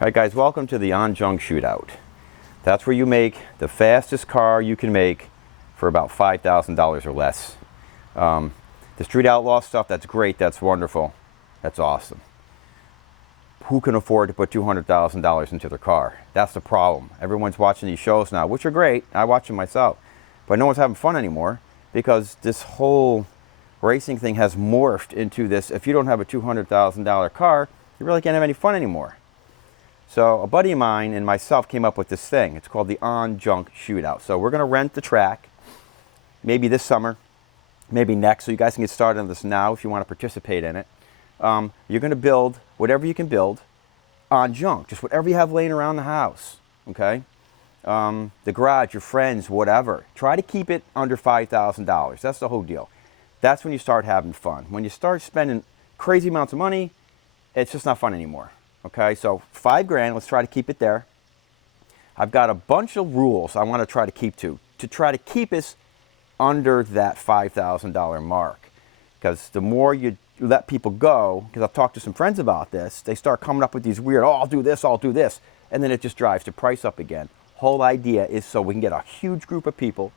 All right, guys, welcome to the on-junk shootout. That's where you make the fastest car you can make for about $5,000 or less. The street outlaw stuff, that's great, that's wonderful, that's awesome. Who can afford to put $200,000 into their car? That's the problem. Everyone's watching these shows now, which are great. I watch them myself. But no one's having fun anymore because this whole racing thing has morphed into this. If you don't have a $200,000 car, you really can't have any fun anymore. So a buddy of mine and myself came up with this thing. It's called the on-junk shootout. So we're going to rent the track, maybe this summer, maybe next, so you guys can get started on this now if you want to participate in it. You're going to build whatever you can build on junk, just whatever you have laying around the house, okay? The garage, your friends, whatever. Try to keep it under $5,000. That's the whole deal. That's when you start having fun. When you start spending crazy amounts of money, it's just not fun anymore. Okay, so $5,000, let's try to keep it there. I've got a bunch of rules I want to try to try to keep us under that $5,000 mark. Because the more you let people go, because I've talked to some friends about this, they start coming up with these weird, oh, I'll do this, and then it just drives the price up again. Whole idea is so we can get a huge group of people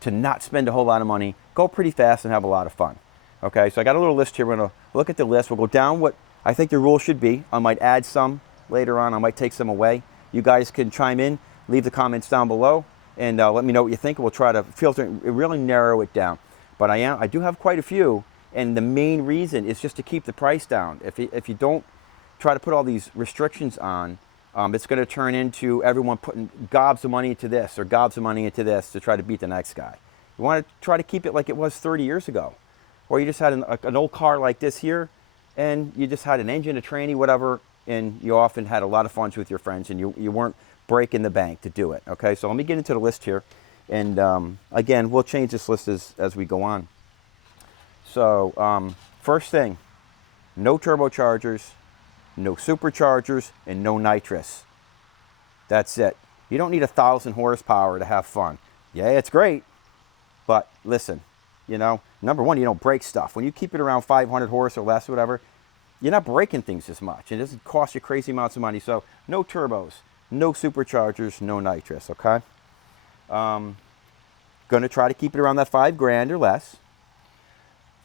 to not spend a whole lot of money, go pretty fast and have a lot of fun. Okay, so I got a little list here. We're going to look at the list. We'll go down what I think the rules should be. I might add some later on. I might take some away. You guys can chime in, leave the comments down below, and let me know what you think. We'll try to filter it, really narrow it down. But I do have quite a few, and the main reason is just to keep the price down. If you don't try to put all these restrictions on, it's going to turn into everyone putting gobs of money into this or gobs of money into this to try to beat the next guy. You want to try to keep it like it was 30 years ago, or you just had an old car like this here, and you just had an engine, a tranny, whatever, and you often had a lot of fun with your friends, and you weren't breaking the bank to do it. Okay, so let me get into the list here, and again, we'll change this list as we go on. So first thing, no turbochargers, no superchargers, and no nitrous. That's it. You don't need 1,000 horsepower to have fun. Yeah, it's great, but listen, number one, you don't break stuff. When you keep it around 500 horse or less or whatever, you're not breaking things as much. It doesn't cost you crazy amounts of money. So no turbos, no superchargers, no nitrous, okay? Going to try to keep it around that $5,000 or less.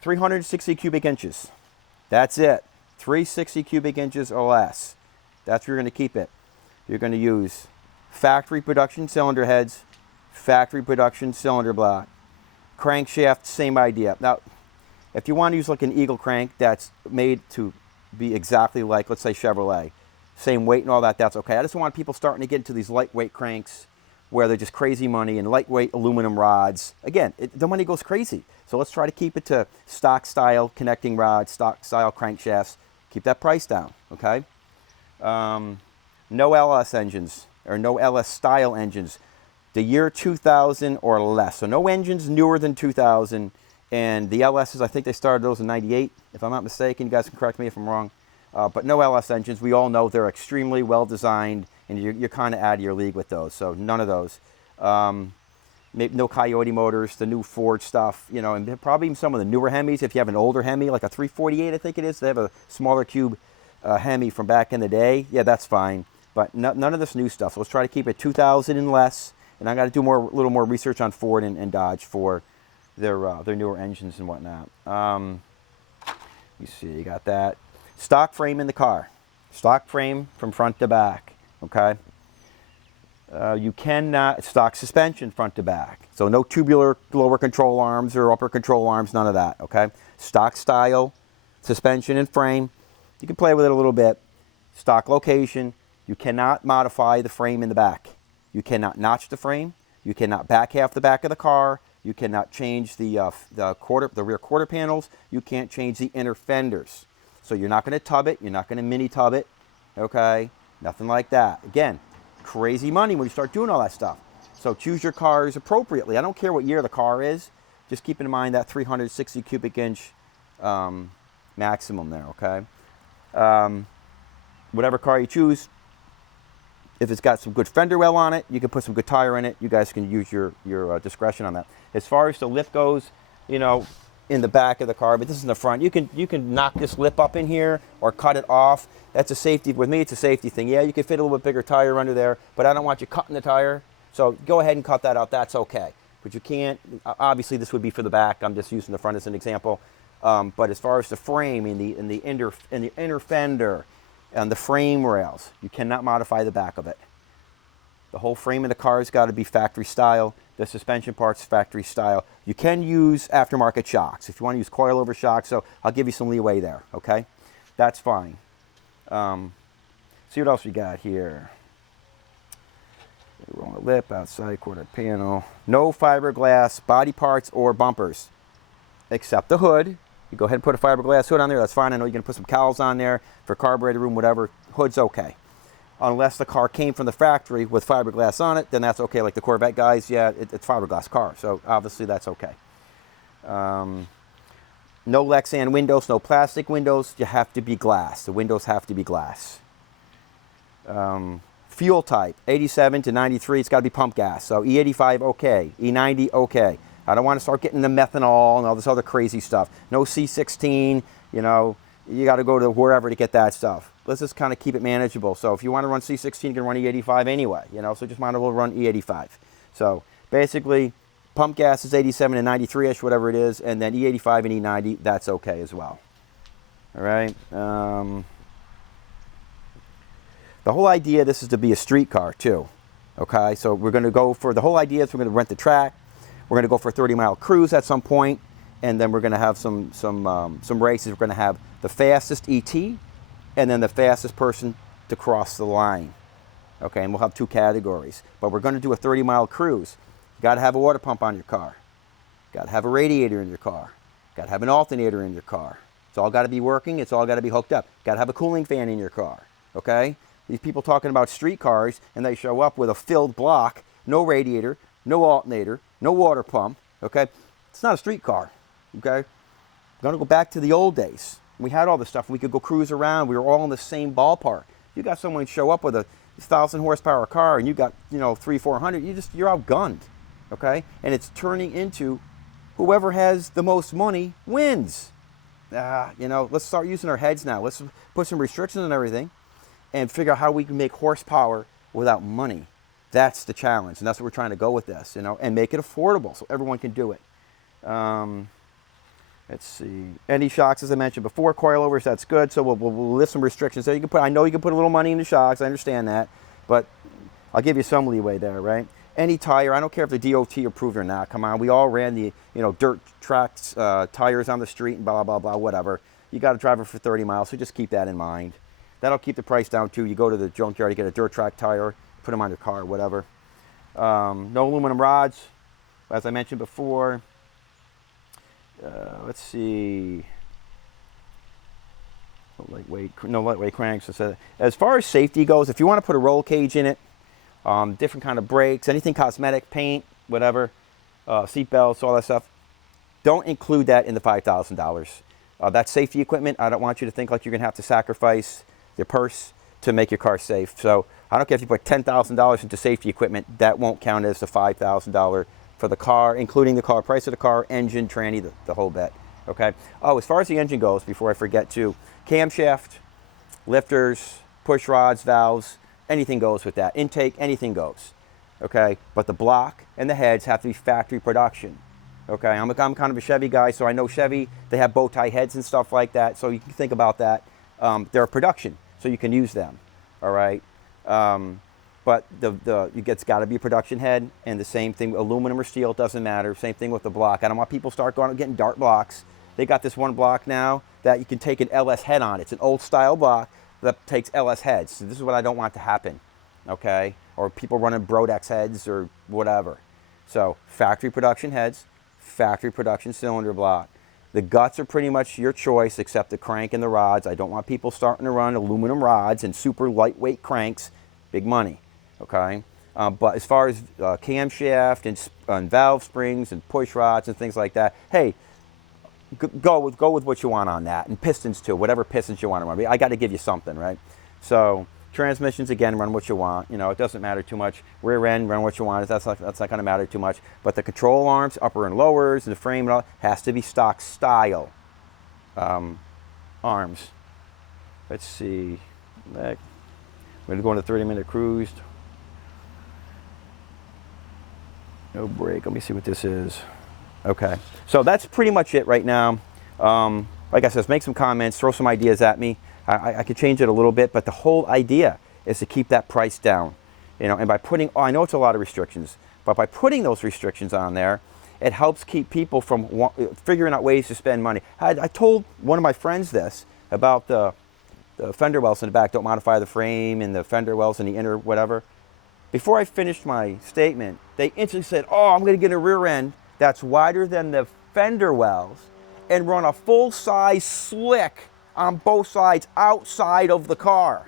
360 cubic inches. That's it. 360 cubic inches or less. That's where you're going to keep it. You're going to use factory production cylinder heads, factory production cylinder block. Crankshaft, same idea. Now, if you want to use like an Eagle crank that's made to be exactly like, let's say, Chevrolet, same weight and all that, that's okay. I just want people starting to get into these lightweight cranks where they're just crazy money and lightweight aluminum rods. Again, the money goes crazy. So let's try to keep it to stock style connecting rods, stock style crankshafts. Keep that price down, okay? No LS engines or no LS style engines. The year 2000 or less. So no engines newer than 2000. And the LSs, I think they started those in 98, if I'm not mistaken. You guys can correct me if I'm wrong. But no LS engines. We all know they're extremely well designed, and you're kind of out of your league with those. So none of those. Maybe no Coyote motors, the new Ford stuff, and probably even some of the newer Hemis. If you have an older Hemi, like a 348, I think it is, they have a smaller cube Hemi from back in the day. Yeah, that's fine. But none of this new stuff. So let's try to keep it 2000 and less. And I got to do a little more research on Ford and Dodge for their newer engines and whatnot. You see, you got that. Stock frame in the car. Stock frame from front to back, okay? You cannot, stock suspension front to back. So no tubular lower control arms or upper control arms, none of that, okay? Stock style, suspension and frame. You can play with it a little bit. Stock location. You cannot modify the frame in the back. You cannot notch the frame. You cannot back half the back of the car. You cannot change the rear quarter panels. You can't change the inner fenders. So you're not going to tub it. You're not going to mini tub it. Okay? Nothing like that. Again, crazy money when you start doing all that stuff. So choose your cars appropriately. I don't care what year the car is. Just keep in mind that 360 cubic inch maximum there. Okay? Whatever car you choose. If it's got some good fender well on it, you can put some good tire in it. You guys can use your discretion on that. As far as the lift goes, in the back of the car, but this is in the front. You can knock this lip up in here or cut it off. That's a safety. With me, it's a safety thing. Yeah, you can fit a little bit bigger tire under there, but I don't want you cutting the tire. So go ahead and cut that out. That's okay. But you can't. Obviously, this would be for the back. I'm just using the front as an example. But as far as the frame and the inner fender and the frame rails, you cannot modify the back of it. The whole frame of the car has got to be factory style. The suspension parts factory style. You can use aftermarket shocks if you want to use coilover shocks. So I'll give you some leeway there. Okay, that's fine. See what else we got here. Roll lip, outside quarter panel. No fiberglass body parts or bumpers, except the hood. You go ahead and put a fiberglass hood on there. That's fine. I know you're going to put some cowls on there for carburetor room, whatever. Hood's okay. Unless the car came from the factory with fiberglass on it, then that's okay. Like the Corvette guys, yeah, it's fiberglass car, so obviously that's okay. No Lexan windows, no plastic windows. You have to be glass. The windows have to be glass. Fuel type, 87 to 93, it's got to be pump gas. So E85, okay. E90, okay. I don't want to start getting the methanol and all this other crazy stuff. No C16, you know, you got to go to wherever to get that stuff. Let's just kind of keep it manageable. So if you want to run C16, you can run E85 anyway, you know, so just might as well run E85. So basically, pump gas is 87 and 93-ish, whatever it is, and then E85 and E90, that's okay as well. All right. The whole idea, this is to be a street car too. Okay, so we're going to go for, the whole idea is we're going to rent the track. We're going to go for a 30-mile cruise at some point, and then we're going to have some races. We're going to have the fastest ET, and then the fastest person to cross the line. Okay, and we'll have two categories. But we're going to do a 30-mile cruise. You got to have a water pump on your car. Got to have a radiator in your car. Got to have an alternator in your car. It's all got to be working. It's all got to be hooked up. Got to have a cooling fan in your car. Okay? These people talking about street cars, and they show up with a filled block, no radiator, no alternator, no water pump. Okay? It's not a street car. Okay? We're going to go back to the old days. We had all this stuff. We could go cruise around. We were all in the same ballpark. You got someone show up with a 1,000 horsepower car, and you got, you know, 300-400. You're outgunned. Okay? And it's turning into whoever has the most money wins. You know, let's start using our heads now. Let's put some restrictions on everything and figure out how we can make horsepower without money. That's the challenge, and that's what we're trying to go with this, you know, and make it affordable so everyone can do it. Let's see. Any shocks, as I mentioned before, coilovers, that's good. So we'll lift some restrictions there. You can put, I know you can put a little money into shocks. I understand that, but I'll give you some leeway there, right? Any tire, I don't care if the DOT approved or not. Come on, we all ran the, you know, dirt tracks, tires on the street and blah, blah, blah, whatever. You got to drive it for 30 miles, so just keep that in mind. That'll keep the price down too. You go to the junkyard, you get a dirt track tire, put them on your car, whatever. No aluminum rods, as I mentioned before. Let's see. No lightweight cranks. As far as safety goes, if you want to put a roll cage in it, different kind of brakes, anything cosmetic, paint, whatever, seat belts, all that stuff, don't include that in the $5,000. That's safety equipment. I don't want you to think like you're going to have to sacrifice your purse to make your car safe. So I don't care if you put $10,000 into safety equipment, that won't count as the $5,000 for the car, including the car price of the car, engine, tranny, the whole bit. Okay. Oh, as far as the engine goes, before I forget to, camshaft, lifters, push rods, valves, anything goes with that. Intake, anything goes. Okay. But the block and the heads have to be factory production. Okay. I'm kind of a Chevy guy, so I know Chevy, they have bow tie heads and stuff like that. So you can think about that. They're production, so you can use them. All right. But it's got to be a production head, and the same thing, aluminum or steel, it doesn't matter. Same thing with the block. I don't want people start going getting dart blocks. They got this one block now that you can take an LS head on. It's an old style block that takes LS heads. So this is what I don't want to happen, okay? Or people running Brodex heads or whatever. So factory production heads, factory production cylinder block. The guts are pretty much your choice, except the crank and the rods. I don't want people starting to run aluminum rods and super lightweight cranks. Big money. Okay, but as far as camshaft and valve springs and push rods and things like that, hey, go with what you want on that, and pistons too, whatever pistons you want to run. I got to give you something, right? So Transmissions, again, run what you want. You know, it doesn't matter too much. Rear end, run what you want. That's not going to matter too much. But the control arms, upper and lowers, and the frame and all, has to be stock style arms. Let's see. I'm going to go on a 30-minute cruise. No brake. Let me see what this is. Okay. So that's pretty much it right now. Like I said, make some comments, throw some ideas at me. I could change it a little bit, but the whole idea is to keep that price down. You know, and by putting, I know it's a lot of restrictions, but by putting those restrictions on there, it helps keep people from figuring out ways to spend money. I told one of my friends this about the fender wells in the back. Don't modify the frame and the fender wells in the inner whatever. Before I finished my statement, they instantly said, oh, I'm going to get a rear end that's wider than the fender wells and run a full-size slick on both sides outside of the car.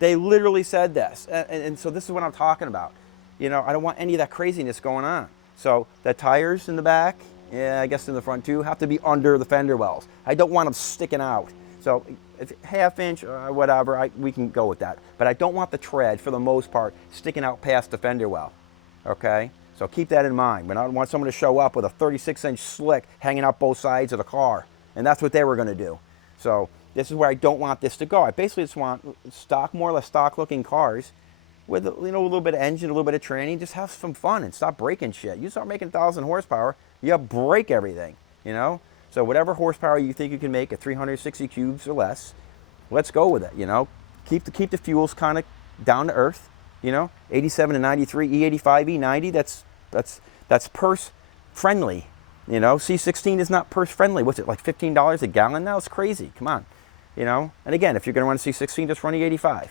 They literally said this. And so this is what I'm talking about. You know, I don't want any of that craziness going on. So the tires in the back, yeah, I guess in the front too, have to be under the fender wells. I don't want them sticking out. So if half inch or whatever, we can go with that. But I don't want the tread, for the most part, sticking out past the fender well. Okay? So keep that in mind. When I want someone to show up with a 36-inch slick hanging out both sides of the car. And that's what they were going to do. So this is where I don't want this to go. I basically just want stock, more or less stock-looking cars with, you know, a little bit of engine, a little bit of training. Just have some fun and stop breaking shit. You start making 1,000 horsepower, you break everything, you know? So whatever horsepower you think you can make at 360 cubes or less, let's go with it, you know? Keep the fuels kind of down to earth, you know? 87 to 93, E85, E90, that's purse friendly. You know, C16 is not purse friendly. What's it, like $15 a gallon now? It's crazy. Come on. You know, and again, if you're going to run C16, just run E85.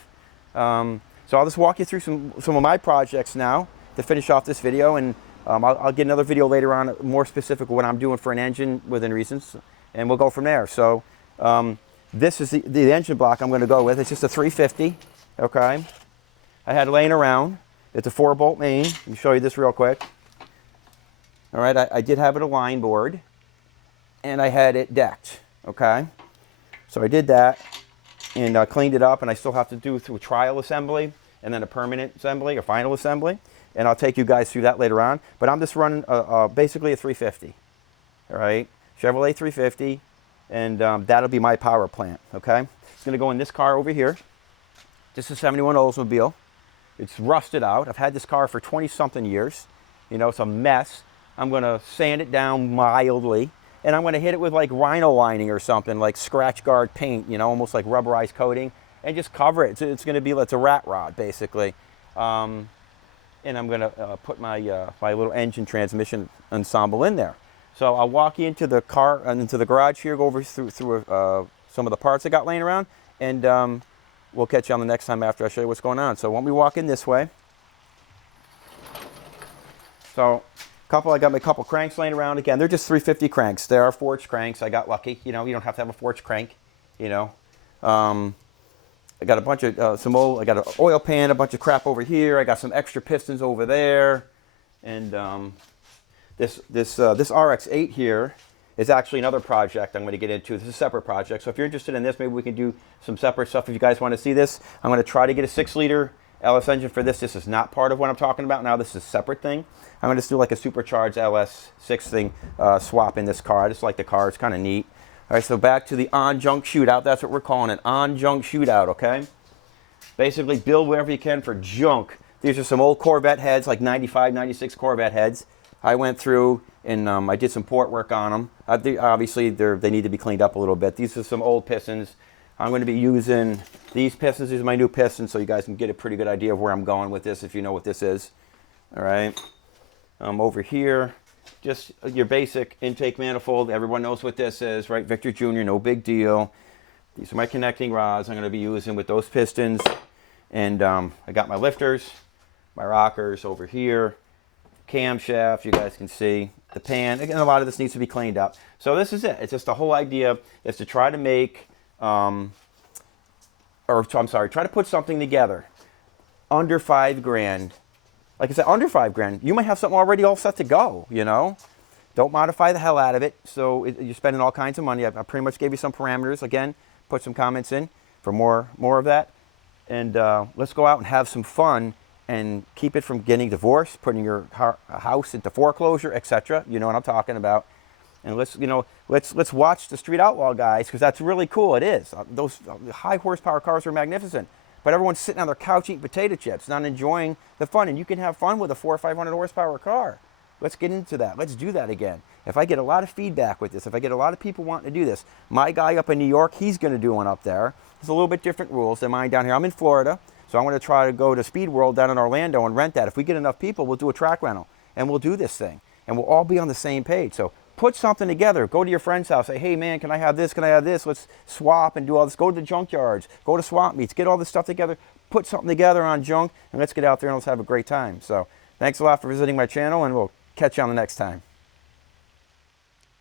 So I'll just walk you through some of my projects now to finish off this video, and I'll get another video later on more specific what I'm doing for an engine within reasons, and we'll go from there. So this is the engine block I'm going to go with. It's just a 350, okay? I had laying around. It's a 4-bolt main. Let me show you this real quick. All right, I did have it a line board, and I had it decked, okay? So I did that and cleaned it up, and I still have to do through a trial assembly and then a permanent assembly or final assembly, and I'll take you guys through that later on. But I'm just running basically a 350, all right? Chevrolet 350, and that'll be my power plant, okay? It's gonna go in this car over here. This is a 71 Oldsmobile. It's rusted out. I've had this car for 20-something years. You know, it's a mess. I'm going to sand it down mildly, and I'm going to hit it with like rhino lining or something, like scratch guard paint, you know, almost like rubberized coating, and just cover it. It's going to be, it's a rat rod, basically. And I'm going to put my little engine transmission ensemble in there. So I'll walk you into the car, into the garage here, go over through some of the parts I got laying around, and we'll catch you on the next time after I show you what's going on. So why don't we walk in this way? So I got my couple cranks laying around. Again, they're just 350 cranks. They are forged cranks. I got lucky. You know, you don't have to have a forged crank. You know, I got a bunch of I got an oil pan, a bunch of crap over here. I got some extra pistons over there, and this RX-8 here is actually another project I'm going to get into. This is a separate project. So if you're interested in this, maybe we can do some separate stuff. If you guys want to see this, I'm going to try to get a 6-liter LS engine for this. This is not part of what I'm talking about now. This is a separate thing. I'm going to just do like a supercharged LS6 thing swap in this car. I just like the car. It's kind of neat. All right, so back to the on-junk shootout. That's what we're calling it, on-junk shootout, okay? Basically, build whatever you can for junk. These are some old Corvette heads, like 95, 96 Corvette heads. I went through and I did some port work on them. Obviously, they need to be cleaned up a little bit. These are some old pistons. I'm going to be using these pistons. These are my new pistons, so you guys can get a pretty good idea of where I'm going with this if you know what this is. All right. Over here, just your basic intake manifold. Everyone knows what this is, right? Victor Jr., no big deal. These are my connecting rods I'm going to be using with those pistons. And I got my lifters, my rockers over here, camshaft, you guys can see. The pan, again, a lot of this needs to be cleaned up. So this is it. It's just the whole idea is to try to make, try to put something together under $5,000. Like I said, under $5,000, you might have something already all set to go, you know? Don't modify the hell out of it, so you're spending all kinds of money. I pretty much gave you some parameters. Again, put some comments in for more of that. and let's go out and have some fun and keep it from getting divorced, putting your house into foreclosure, etc. You know what I'm talking about. And let's watch the Street Outlaw guys, because that's really cool. It is. Those high horsepower cars are magnificent. But everyone's sitting on their couch eating potato chips, not enjoying the fun. And you can have fun with a 400 or 500 horsepower car. Let's get into that. Let's do that again. If I get a lot of feedback with this, if I get a lot of people wanting to do this, my guy up in New York, he's going to do one up there. There's a little bit different rules than mine down here. I'm in Florida, so I'm going to try to go to Speed World down in Orlando and rent that. If we get enough people, we'll do a track rental, and we'll do this thing. And we'll all be on the same page. So put something together. Go to your friend's house. Say, hey, man, can I have this? Can I have this? Let's swap and do all this. Go to the junkyards. Go to swap meets. Get all this stuff together. Put something together on junk, and let's get out there and let's have a great time. So thanks a lot for visiting my channel, and we'll catch you on the next time.